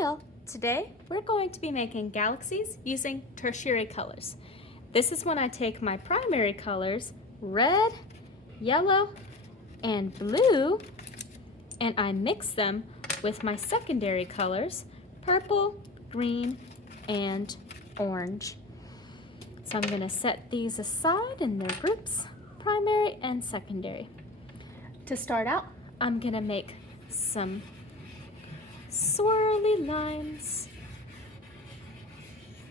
Hi all! Today we're going to be making galaxies using tertiary colors. This is when I take my primary colors, red, yellow, and blue, and I mix them with my secondary colors, purple, green, and orange. So I'm going to set these aside in their groups, primary and secondary. To start out, I'm going to make some swirly lines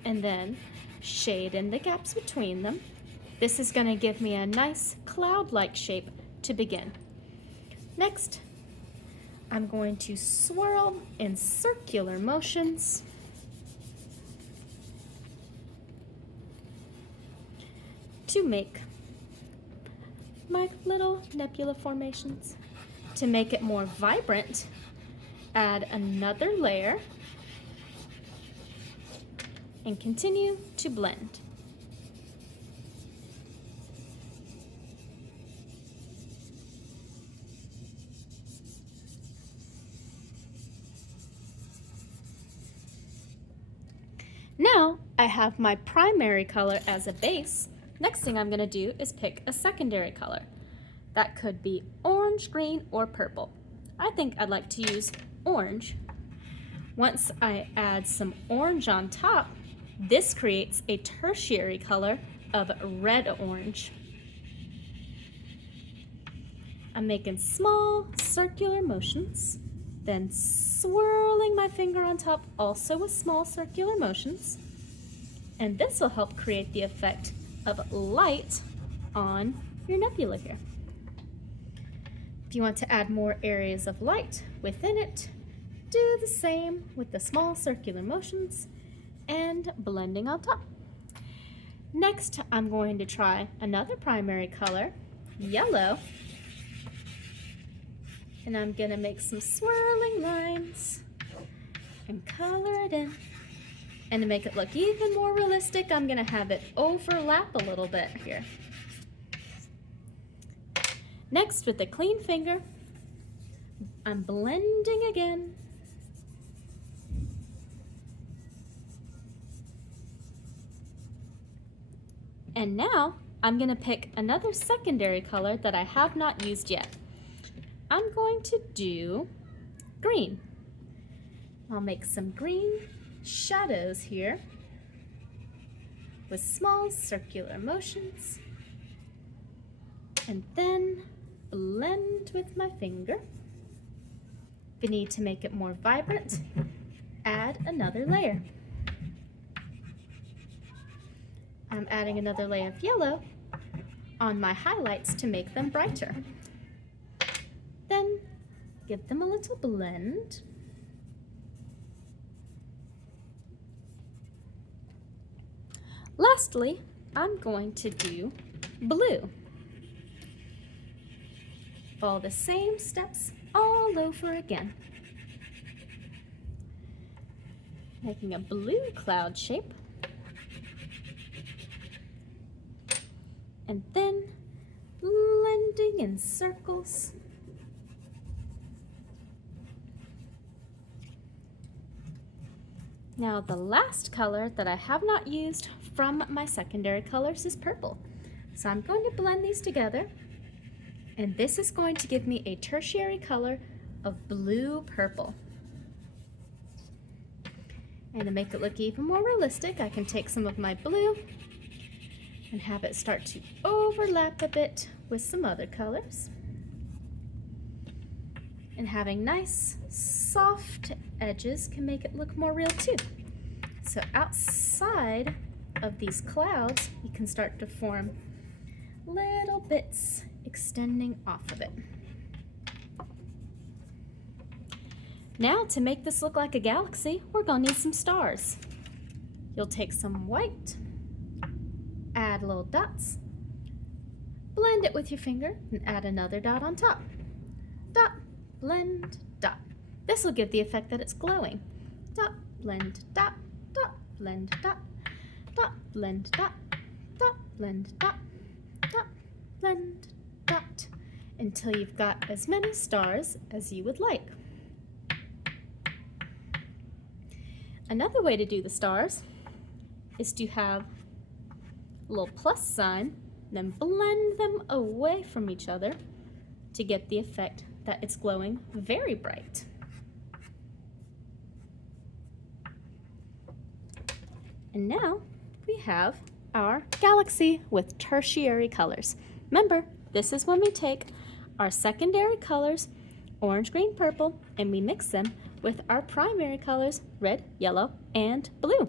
and then shade in the gaps between them. This is going to give me a nice cloud-like shape to begin. Next, I'm going to swirl in circular motions to make my little nebula formations. To make it more vibrant, add another layer and continue to blend. Now I have my primary color as a base. Next thing I'm going to do is pick a secondary color. That could be orange, green, or purple. I think I'd like to use orange. Once I add some orange on top, this creates a tertiary color of red-orange. I'm making small circular motions, then swirling my finger on top also with small circular motions, and this will help create the effect of light on your nebula here. If you want to add more areas of light within it, do the same with the small circular motions and blending on top. Next, I'm going to try another primary color, yellow, and I'm going to make some swirling lines and color it in. And to make it look even more realistic, I'm going to have it overlap a little bit here. Next, with a clean finger, I'm blending again. And now I'm going to pick another secondary color that I have not used yet. I'm going to do green. I'll make some green shadows here with small circular motions, and then blend with my finger. If you need to make it more vibrant, add another layer. I'm adding another layer of yellow on my highlights to make them brighter. Then give them a little blend. Lastly, I'm going to do blue. Follow the same steps all over again. Making a blue cloud shape. And then blending in circles. Now the last color that I have not used from my secondary colors is purple. So I'm going to blend these together, and this is going to give me a tertiary color of blue-purple. And to make it look even more realistic, I can take some of my blue and have it start to overlap a bit with some other colors. And having nice, soft edges can make it look more real too. So outside of these clouds, you can start to form little bits extending off of it. Now, to make this look like a galaxy, we're going to need some stars. You'll take some white, add little dots, blend it with your finger, and add another dot on top. Dot, blend, dot. This will give the effect that it's glowing. Dot, blend, dot, dot, blend, dot, dot, blend, dot, dot, blend, dot, dot, blend, dot, until you've got as many stars as you would like. Another way to do the stars is to have a little plus sign, then blend them away from each other to get the effect that it's glowing very bright. And now we have our galaxy with tertiary colors. Remember, this is when we take our secondary colors, orange, green, purple, and we mix them with our primary colors, red, yellow, and blue.